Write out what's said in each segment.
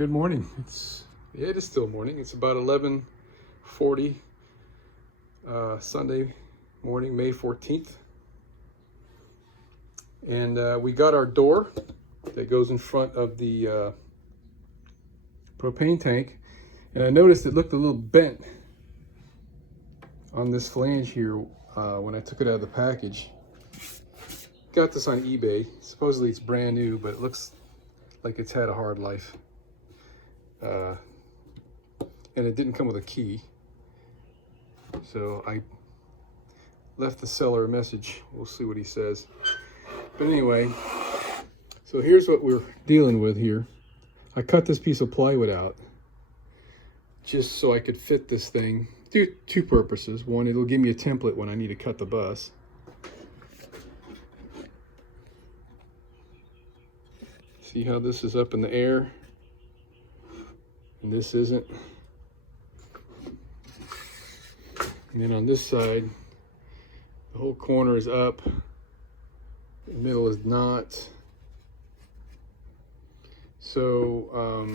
Good morning. It is still morning. It's about 11:40 Sunday morning, May 14th. And we got our door that goes in front of the propane tank. And I noticed it looked a little bent on this flange here when I took it out of the package. Got this on eBay. Supposedly it's brand new, but it looks like it's had a hard life. And it didn't come with a key. So I left the seller a message. We'll see what he says. But anyway, so here's what we're dealing with here. I cut this piece of plywood out just so I could fit this thing. Do two purposes. One, it'll give me a template when I need to cut the bus. See how this is up in the air and this isn't? And then on this side, the whole corner is up, the middle is not. So,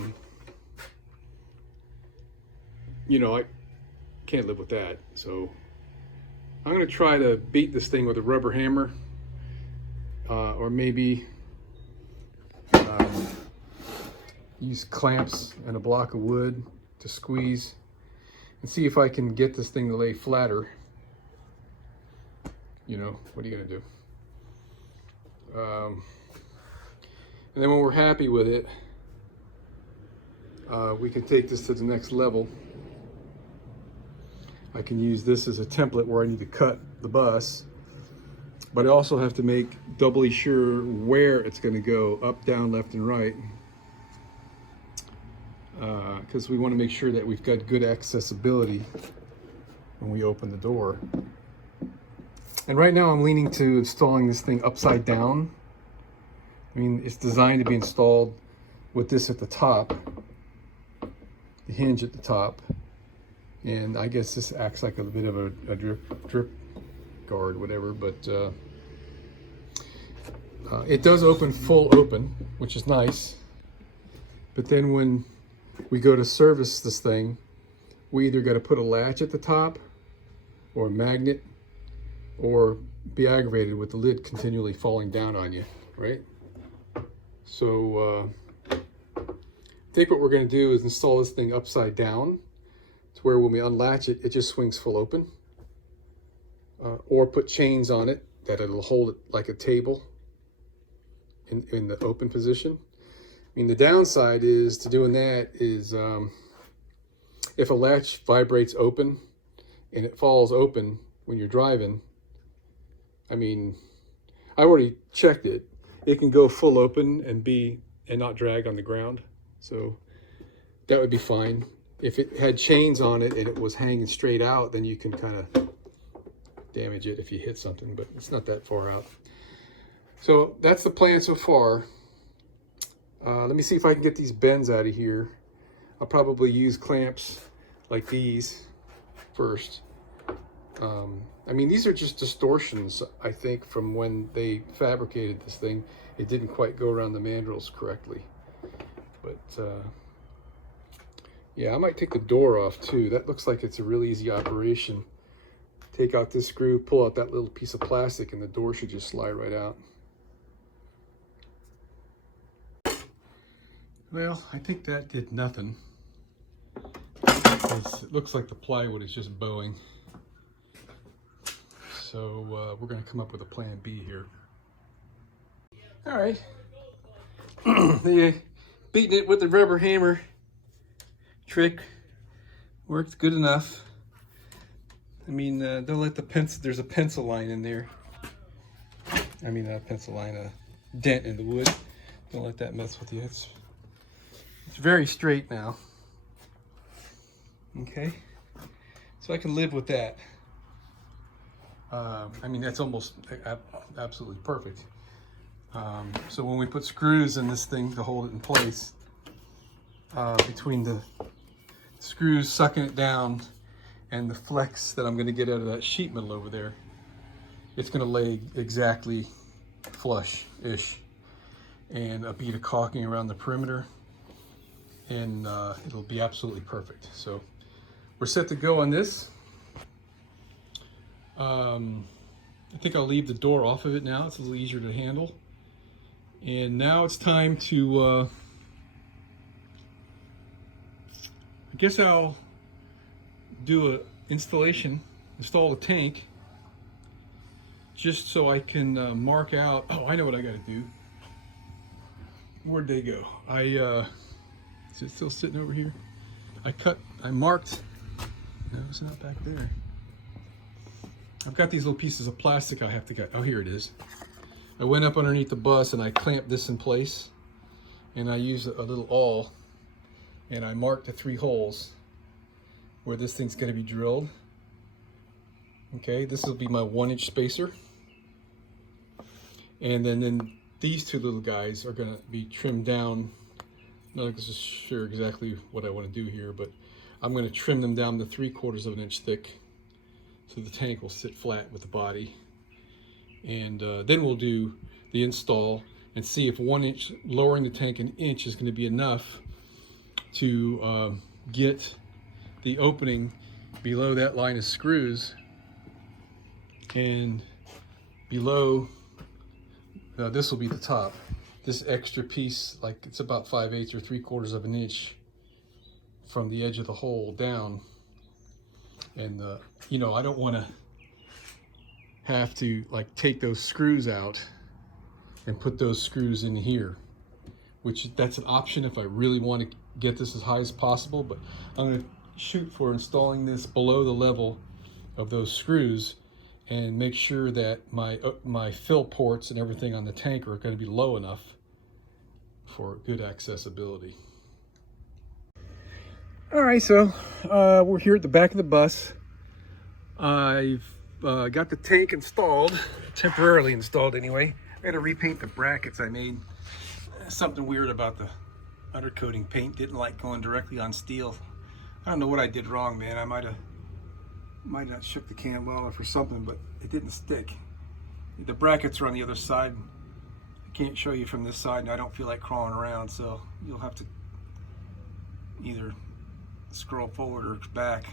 you know, I can't live with that. So I'm gonna try to beat this thing with a rubber hammer, or maybe use clamps and a block of wood to squeeze and see if I can get this thing to lay flatter. You know, what are you gonna do? And then when we're happy with it, we can take this to the next level. I can use this as a template where I need to cut the bus, but I also have to make doubly sure where it's going to go, up, down, left, and right, because we want to make sure that we've got good accessibility when we open the door. And right now I'm leaning to installing this thing upside down. I mean, it's designed to be installed with this at the top, the hinge at the top, and I guess this acts like a bit of a drip guard, whatever, but it does open full open, which is nice. But then when we go to service this thing, we either got to put a latch at the top or a magnet, or be aggravated with the lid continually falling down on you, right? So I think what we're going to do is install this thing upside down to where when we unlatch it, it just swings full open, or put chains on it that it'll hold it like a table in the open position. I mean, the downside is to doing that is if a latch vibrates open and it falls open when you're driving, I mean, I already checked it. It can go full open and not drag on the ground. So that would be fine. If it had chains on it and it was hanging straight out, then you can kind of damage it if you hit something, but it's not that far out. So that's the plan so far. Let me see if I can get these bends out of here. I'll probably use clamps like these first. I mean, these are just distortions, I think, from when they fabricated this thing. It didn't quite go around the mandrels correctly. But yeah, I might take the door off too. That looks like it's a really easy operation. Take out this screw, pull out that little piece of plastic, and the door should just slide right out. Well, I think that did nothing. It looks like the plywood is just bowing. So we're going to come up with a plan B here. All right. Beating it with the rubber hammer trick worked good enough. I mean, don't let the pencil, there's a pencil line in there. I mean, not a pencil line, a dent in the wood. Don't let that mess with you. It's very straight now. Okay. So I can live with that. I mean, that's almost absolutely perfect. So when we put screws in this thing to hold it in place, between the screws sucking it down and the flex that I'm going to get out of that sheet metal over there, it's going to lay exactly flush-ish. And a bead of caulking around the perimeter. and it'll be absolutely perfect. So we're set to go on this. I think I'll leave the door off of it now. It's a little easier to handle. And now it's time to, I guess I'll do install the tank, just so I can mark out. Oh, I know what I got to do. Where'd they go? Is it still sitting over here? I marked, no, it's not back there. I've got these little pieces of plastic I have to get. Oh, here it is. I went up underneath the bus and I clamped this in place, and I used a little awl, and I marked the 3 holes where this thing's going to be drilled. Okay, this will be my 1-inch spacer, and then these 2 little guys are going to be trimmed down. I'm not sure exactly what I want to do here, but I'm going to trim them down to 3/4 of an inch thick, so the tank will sit flat with the body. And then we'll do the install and see if 1 inch, lowering the tank 1 inch, is going to be enough to get the opening below that line of screws, and below, this will be the top. This extra piece, like it's about 5/8 or 3/4 of an inch from the edge of the hole down. And you know, I don't want to have to like take those screws out and put those screws in here, which that's an option if I really want to get this as high as possible, but I'm going to shoot for installing this below the level of those screws and make sure that my fill ports and everything on the tank are going to be low enough for good accessibility. All right, so we're here at the back of the bus. I've got the tank installed, temporarily installed anyway. I had to repaint the brackets I made. Something weird about the undercoating paint, didn't like going directly on steel. I don't know what I did wrong, man. I might have shook the can well enough or something, but it didn't stick. The brackets are on the other side. I can't show you from this side, and I don't feel like crawling around, so you'll have to either scroll forward or back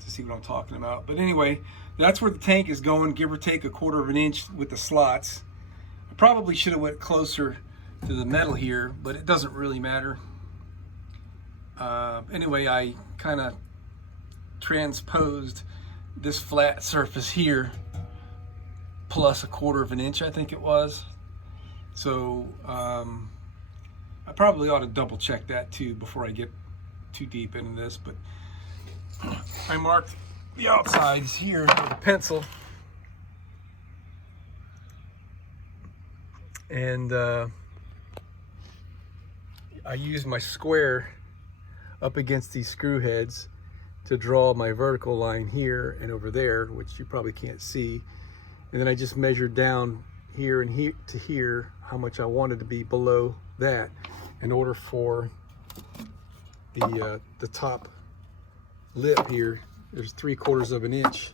to see what I'm talking about. But anyway, that's where the tank is going, give or take 1/4 of an inch with the slots. I probably should have went closer to the metal here, but it doesn't really matter. Anyway, I kind of transposed this flat surface here plus 1/4 of an inch, I think it was. So I probably ought to double check that too before I get too deep into this, but I marked the outsides here with a pencil, and I used my square up against these screw heads to draw my vertical line here and over there, which you probably can't see, and then I just measured down here and here to here how much I wanted to be below that in order for the top lip here. There's 3/4 of an inch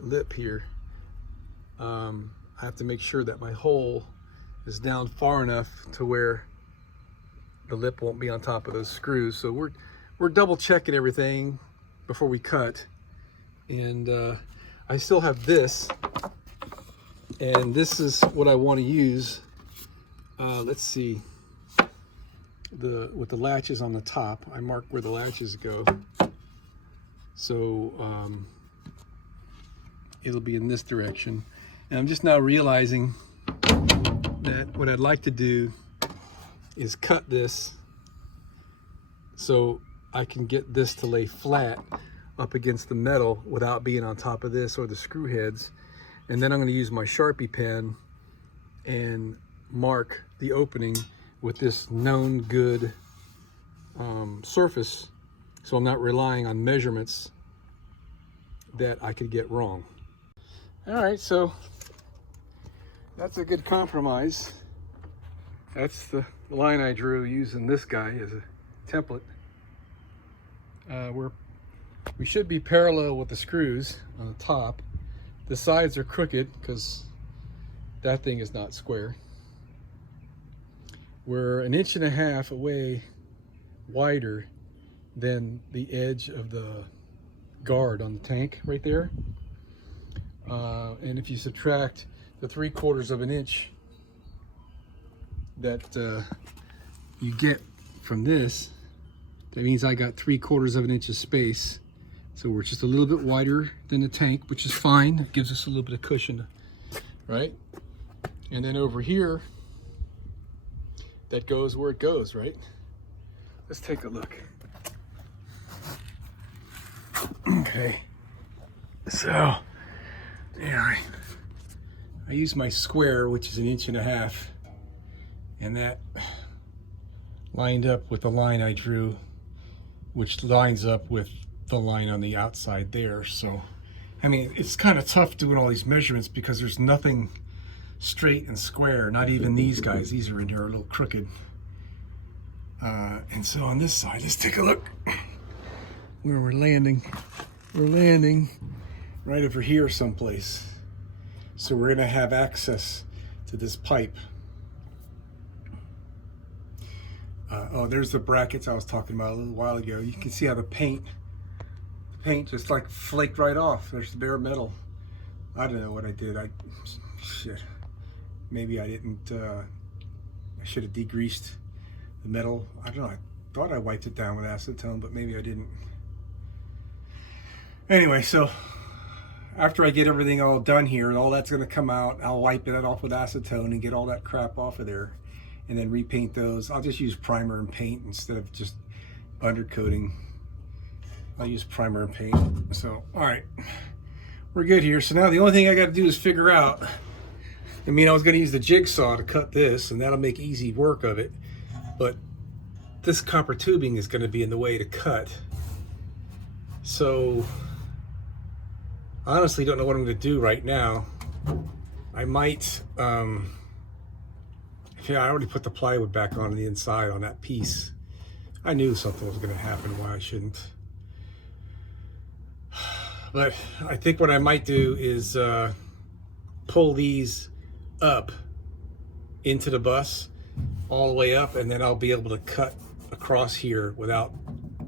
lip here. I have to make sure that my hole is down far enough to where the lip won't be on top of those screws. So we're double checking everything before we cut. And I still have this, and this is what I want to use. Let's see, with the latches on the top. I marked where the latches go. So it'll be in this direction. And I'm just now realizing that what I'd like to do is cut this so I can get this to lay flat up against the metal without being on top of this or the screw heads. And then I'm going to use my Sharpie pen and mark the opening with this known good surface, so I'm not relying on measurements that I could get wrong. All right, so that's a good compromise. That's the line I drew using this guy as a template. We should be parallel with the screws on the top. The sides are crooked because that thing is not square. we're 1.5 inches away wider than the edge of the guard on the tank right there. And if you subtract the 3/4 of an inch that you get from this, that means I got 3/4 of an inch of space. So we're just a little bit wider than the tank, which is fine. It gives us a little bit of cushion, right? And then over here, that goes where it goes, right? Let's take a look. Okay, so yeah, I use my square, which is 1.5 inches, and that lined up with the line I drew, which lines up with the line on the outside there. So I mean, it's kind of tough doing all these measurements because there's nothing straight and square, not even these guys. These are in here a little crooked. And so on this side, let's take a look where we're landing. We're landing right over here someplace. So we're gonna have access to this pipe. Oh, there's the brackets I was talking about a little while ago. You can see how the paint just like flaked right off. There's the bare metal. I don't know what I did. Shit. Maybe I didn't, I should have degreased the metal. I don't know. I thought I wiped it down with acetone, but maybe I didn't. Anyway, so after I get everything all done here, and all that's going to come out, I'll wipe it off with acetone and get all that crap off of there, and then repaint those. I'll just use primer and paint instead of just undercoating. I'll use primer and paint. So, all right, we're good here. So now the only thing I got to do is figure out, I mean, I was going to use the jigsaw to cut this, and that'll make easy work of it, but this copper tubing is going to be in the way to cut. So I honestly don't know what I'm going to do right now. I might, yeah, I already put the plywood back on the inside on that piece. I knew something was going to happen, why I shouldn't. But I think what I might do is pull these up into the bus all the way up, and then I'll be able to cut across here without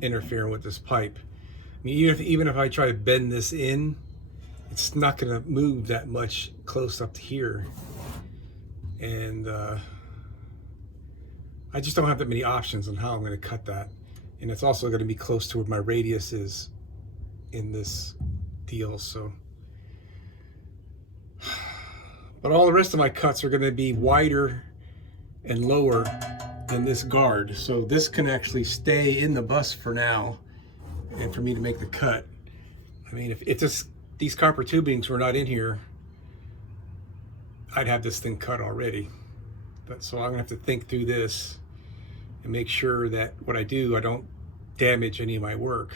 interfering with this pipe. I mean, even if I try to bend this in, it's not going to move that much close up to here. And I just don't have that many options on how I'm going to cut that. And it's also going to be close to where my radius is in this deal. So, but all the rest of my cuts are going to be wider and lower than this guard. So this can actually stay in the bus for now, and for me to make the cut. I mean, if these copper tubings were not in here, I'd have this thing cut already. But so I'm gonna have to think through this and make sure that what I do, I don't damage any of my work.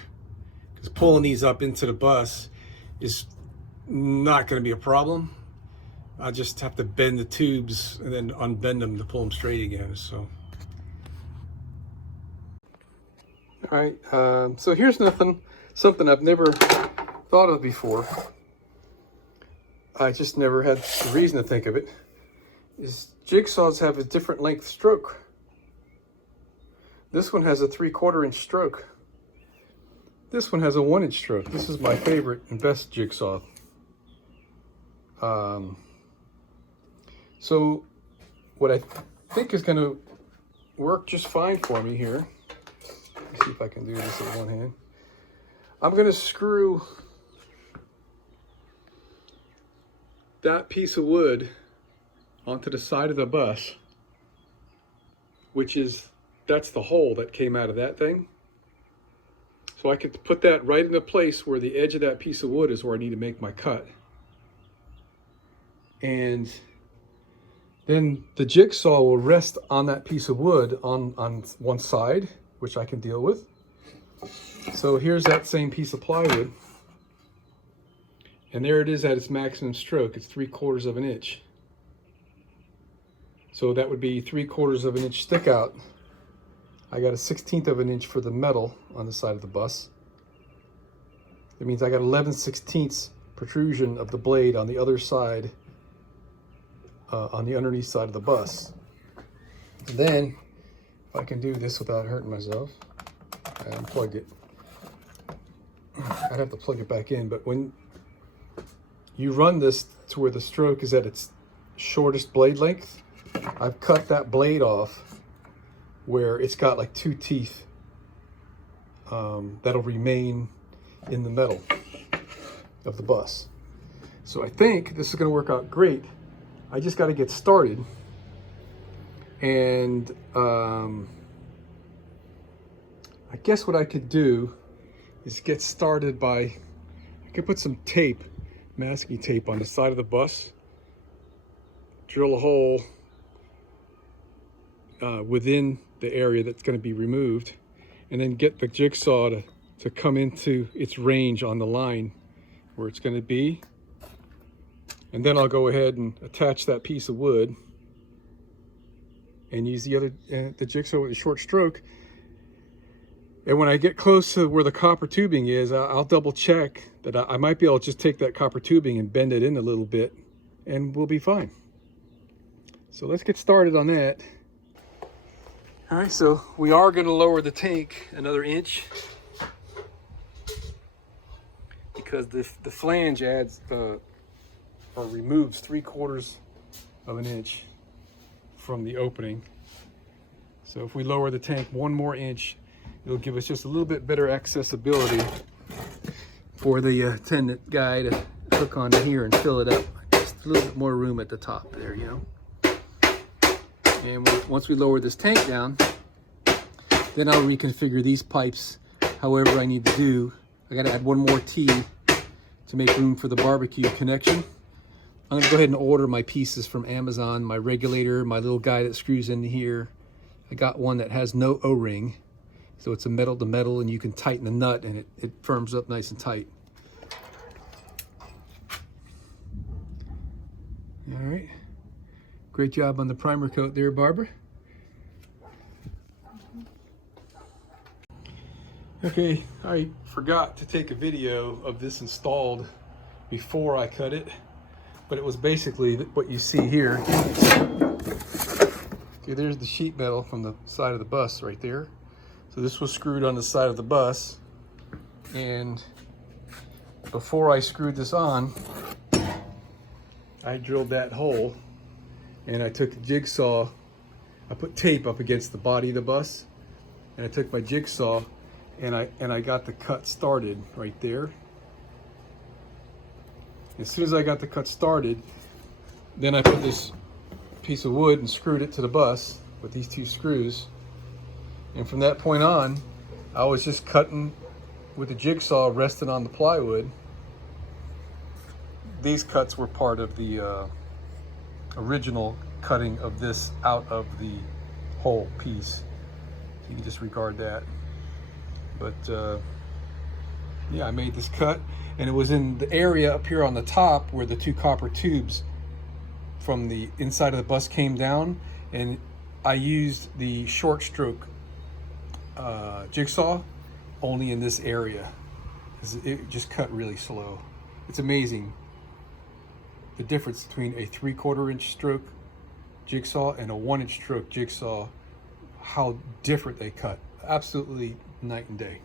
Because pulling these up into the bus is not gonna be a problem. I just have to bend the tubes and then unbend them to pull them straight again. So, all right. So here's something I've never thought of before. I just never had the reason to think of it. Is jigsaws have a different length stroke. This one has a 3/4 inch stroke. This one has a 1 inch stroke. This is my favorite and best jigsaw. So what I think is going to work just fine for me here. Let's see if I can do this in one hand. I'm going to screw that piece of wood onto the side of the bus, that's the hole that came out of that thing. So I can put that right in the place where the edge of that piece of wood is where I need to make my cut. And then the jigsaw will rest on that piece of wood on one side, which I can deal with. So here's that same piece of plywood. And there it is at its maximum stroke. It's 3/4 of an inch. So that would be 3/4 of an inch stick out. I got a 1/16 of an inch for the metal on the side of the bus. That means I got 11/16 protrusion of the blade on the other side, on the underneath side of the bus. And then, if I can do this without hurting myself, I unplug it. I'd have to plug it back in, but when you run this to where the stroke is at its shortest blade length, I've cut that blade off where it's got like 2 teeth that'll remain in the metal of the bus. So I think this is going to work out great. I just got to get started, and I guess what I could do is get started by, I could put some tape, masking tape, on the side of the bus, drill a hole within the area that's going to be removed, and then get the jigsaw to come into its range on the line where it's going to be. And then I'll go ahead and attach that piece of wood and use the jigsaw with a short stroke. And when I get close to where the copper tubing is, I'll double check that I might be able to just take that copper tubing and bend it in a little bit, and we'll be fine. So let's get started on that. All right, so we are going to lower the tank another inch because the flange adds or removes 3/4 of an inch from the opening. So if we lower the tank 1 more inch, it'll give us just a little bit better accessibility for the attendant guy to hook onto here and fill it up. Just a little bit more room at the top there, you know. And once we lower this tank down, then I'll reconfigure these pipes however I need to do. I gotta add 1 more T to make room for the barbecue connection. I'm gonna go ahead and order my pieces from Amazon, my regulator, my little guy that screws into here. I got one that has no O-ring, so it's a metal to metal, and you can tighten the nut and it firms up nice and tight. All right, great job on the primer coat there, Barbara. Okay, I forgot to take a video of this installed before I cut it, but it was basically what you see here. See, there's the sheet metal from the side of the bus right there. So this was screwed on the side of the bus, and before I screwed this on, I drilled that hole, and I took a jigsaw, I put tape up against the body of the bus, and I took my jigsaw and I got the cut started right there. As soon as I got the cut started, then I put this piece of wood and screwed it to the bus with these 2 screws. And from that point on, I was just cutting with the jigsaw resting on the plywood. These cuts were part of the original cutting of this out of the whole piece. So you can disregard that. But yeah, I made this cut, and it was in the area up here on the top where the 2 copper tubes from the inside of the bus came down, and I used the short stroke jigsaw only in this area. It just cut really slow. It's amazing the difference between a 3/4 inch stroke jigsaw and a 1 inch stroke jigsaw, how different they cut. Absolutely night and day.